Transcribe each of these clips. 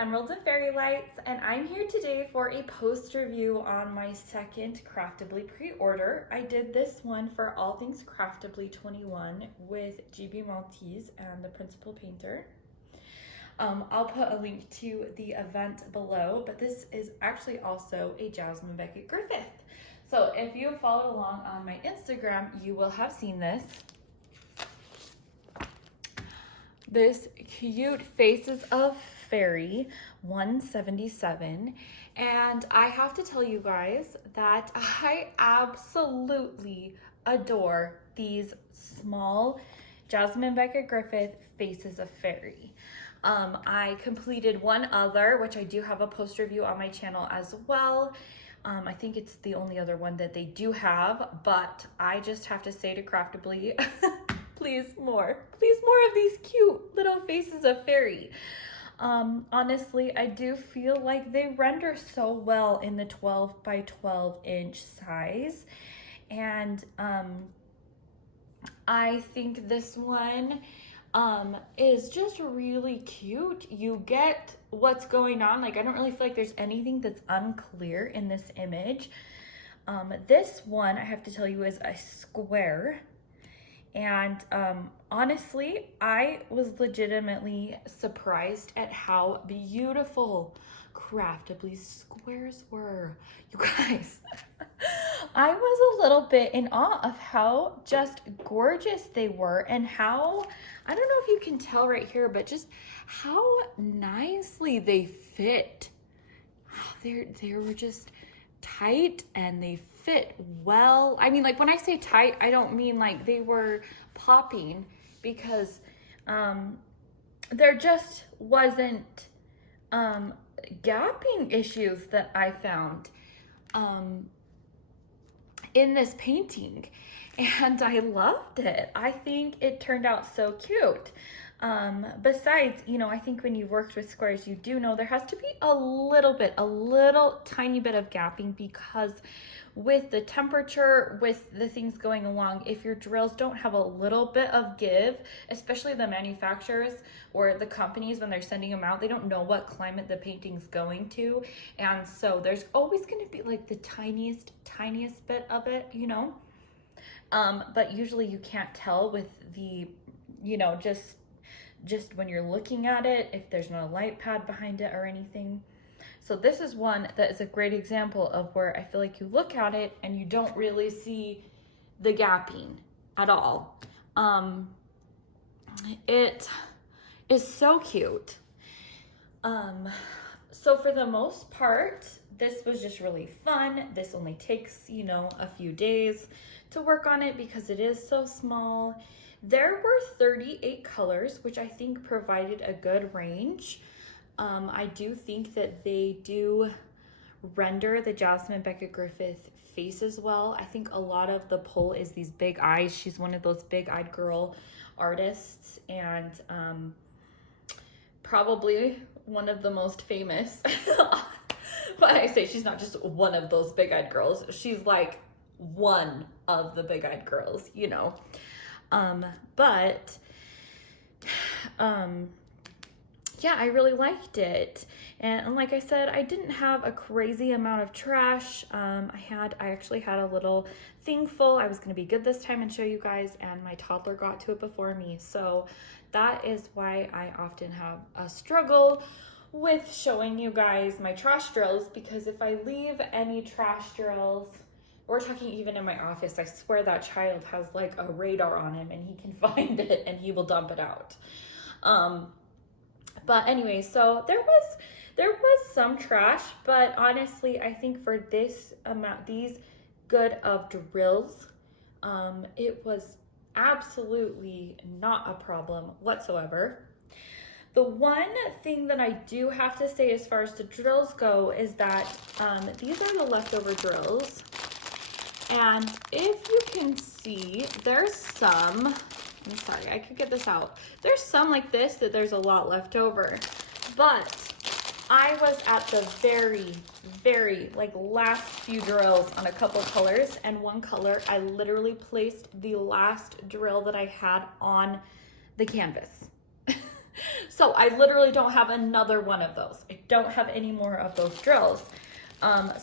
Emeralds and Fairy Lights, and I'm here today for a post review on my second Craftibly pre-order. I did this one for All Things Craftibly 21 with GB Maltese and the Principal Painter. I'll put a link to the event below, but this is actually also a Jasmine Becket-Griffith. So if you have followed along on my Instagram, you will have seen this. This cute Faces of Faerie 177, and I have to tell you guys that I absolutely adore these small Jasmine Becket-Griffith Faces of Faerie. I completed one other, which I do have a post review on my channel as well. I think it's the only other one that they do have, but I just have to say to Craftibly, please more of these cute little Faces of Faerie. Honestly, I do feel like they render so well in the 12 by 12 inch size, and I think this one is just really cute. You get what's going on. Like, I don't really feel like there's anything that's unclear in this image. This one, I have to tell you, is a square. And honestly, I was legitimately surprised at how beautiful Craftibly's squares were. You guys, I was a little bit in awe of how just gorgeous they were, and how, I don't know if you can tell right here, but just how nicely they fit. They were just tight, and they fit well. I mean, like, when I say tight, I don't mean like they were popping, because there just wasn't gapping issues that I found in this painting, and I loved it. I think it turned out so cute. Besides, you know, I think when you've worked with squares, you do know there has to be a little tiny bit of gapping, because with the temperature, with the things going along, if your drills don't have a little bit of give, especially the manufacturers or the companies, when they're sending them out, they don't know what climate the painting's going to. And so there's always going to be like the tiniest bit of it, you know? But usually you can't tell with the, you know, just when you're looking at it, if there's no light pad behind it or anything. So this is one that is a great example of where I feel like you look at it and you don't really see the gapping at all. It is so cute. So for the most part, this was just really fun. This only takes, you know, a few days to work on it because it is so small. There were 38 colors, which I think provided a good range. I do think that they do render the Jasmine Becket-Griffith faces well. I think a lot of the pull is these big eyes. She's one of those big-eyed girl artists, and probably one of the most famous. But I say she's not just one of those big-eyed girls. She's like one of the big-eyed girls, you know. Yeah, I really liked it. And like I said, I didn't have a crazy amount of trash. I actually had a little thing full. I was gonna be good this time and show you guys, and my toddler got to it before me. So that is why I often have a struggle with showing you guys my trash drills, because if I leave any trash drills, we're talking even in my office, I swear that child has like a radar on him and he can find it and he will dump it out. But anyway, so there was some trash, but honestly, I think for this amount, these good of drills, it was absolutely not a problem whatsoever. The one thing that I do have to say as far as the drills go is that these are the leftover drills. And if you can see, there's some, I'm sorry, I could get this out. There's some like this that there's a lot left over, but I was at the very like last few drills on a couple colors, and one color I literally placed the last drill that I had on the canvas. So I literally don't have another one of those. I don't have any more of those drills.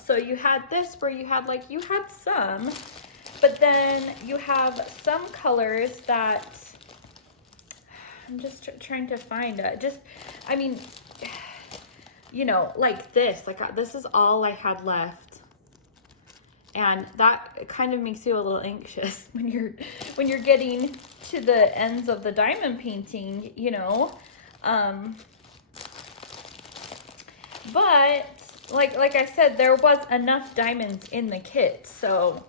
So you had this where you had like, you had some, but then you have some colors that I'm just trying to find it. Just, I mean, you know, like this, like this is all I had left. And that kind of makes you a little anxious when you're getting to the ends of the diamond painting, you know. But like I said, there was enough diamonds in the kit, so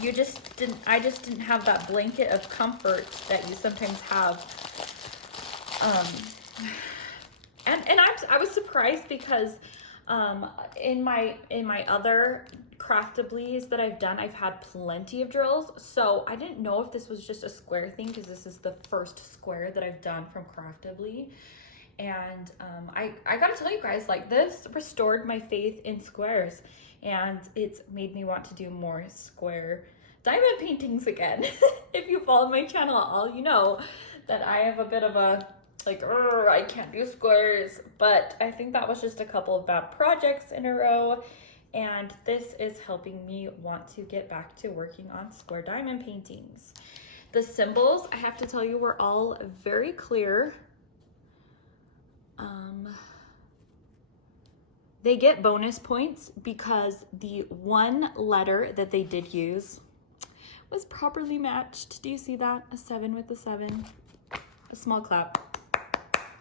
I just didn't have that blanket of comfort that you sometimes have. And I was surprised because in my other Craftiblys that I've done, I've had plenty of drills, so I didn't know if this was just a square thing because this is the first square that I've done from Craftibly. And I gotta tell you guys, like, this restored my faith in squares, and it's made me want to do more square diamond paintings again. If you follow my channel at all, you know that I have a bit of a like, I can't do squares, but I think that was just a couple of bad projects in a row, and this is helping me want to get back to working on square diamond paintings. The symbols, I have to tell you, were all very clear. They get bonus points because the one letter that they did use was properly matched. Do you see that? A 7 with a 7. A small clap.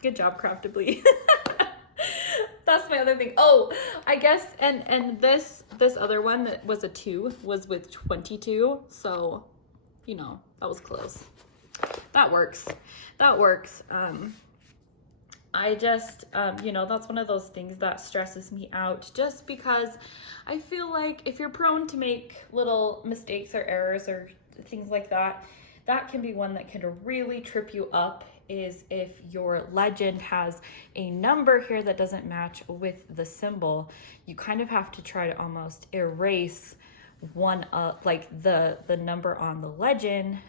Good job, Craftibly. That's my other thing. Oh, I guess, and this other one that was a 2 was with 22. So, you know, that was close. That works. That works. I just, you know, that's one of those things that stresses me out, just because I feel like if you're prone to make little mistakes or errors or things like that, that can be one that can really trip you up, is if your legend has a number here that doesn't match with the symbol. You kind of have to try to almost erase one, like the number on the legend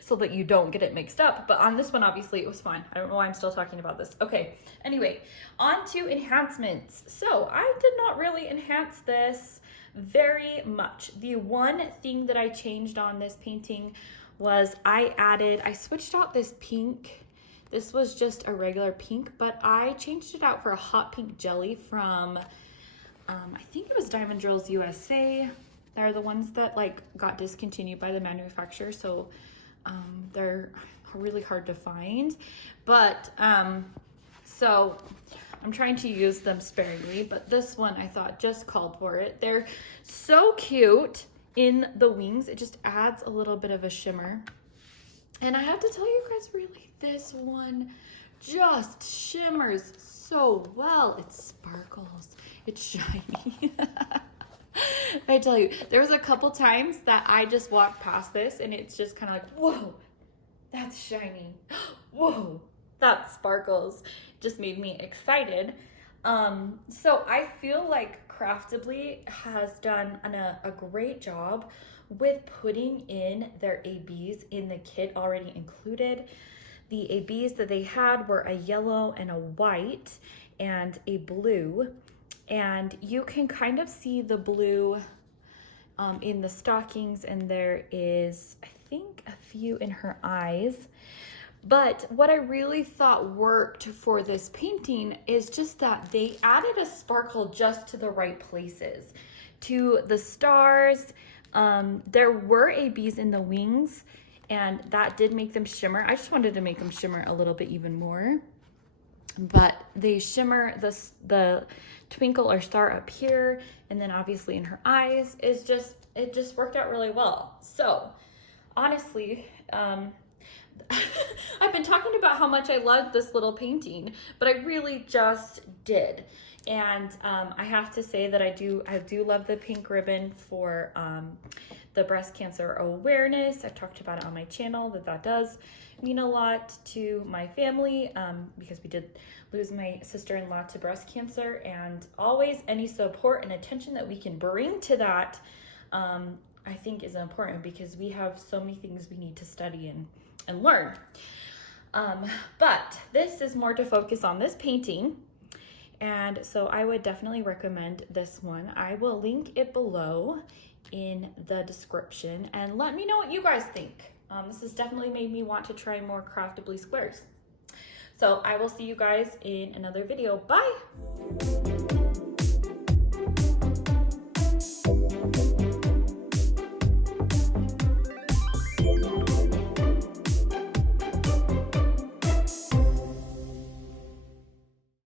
so that you don't get it mixed up. But on this one, obviously it was fine. I don't know why I'm still talking about this. Okay, anyway, on to enhancements. So I did not really enhance this very much. The one thing that I changed on this painting was I switched out this pink. This was just a regular pink, but I changed it out for a hot pink jelly from, I think it was Diamond Drills USA. They're the ones that like got discontinued by the manufacturer, so they're really hard to find. But so I'm trying to use them sparingly, but this one I thought just called for it. They're so cute in the wings. It just adds a little bit of a shimmer. And I have to tell you guys, really, this one just shimmers so well. It sparkles. It's shiny. I tell you, there was a couple times that I just walked past this and it's just kind of like, whoa, that's shiny. Whoa, that sparkles. Just made me excited. So I feel like Craftibly has done a great job with putting in their ABs in the kit already included. The ABs that they had were a yellow and a white and a blue. And you can kind of see the blue in the stockings, and there is, I think, a few in her eyes. But what I really thought worked for this painting is just that they added a sparkle just to the right places. To the stars, there were ABs in the wings, and that did make them shimmer. I just wanted to make them shimmer a little bit even more. But they shimmer, the twinkle or star up here, and then obviously in her eyes is just, it just worked out really well. So honestly, I've been talking about how much I loved this little painting, but I really just did. And I have to say that I do love the pink ribbon for the breast cancer awareness. I've talked about it on my channel, that does mean a lot to my family because we did lose my sister-in-law to breast cancer, and always any support and attention that we can bring to that I think is important, because we have so many things we need to study and learn. But this is more to focus on this painting. And so I would definitely recommend this one. I will link it below in the description and let me know what you guys think. This has definitely made me want to try more Craftibly squares. So I will see you guys in another video. Bye!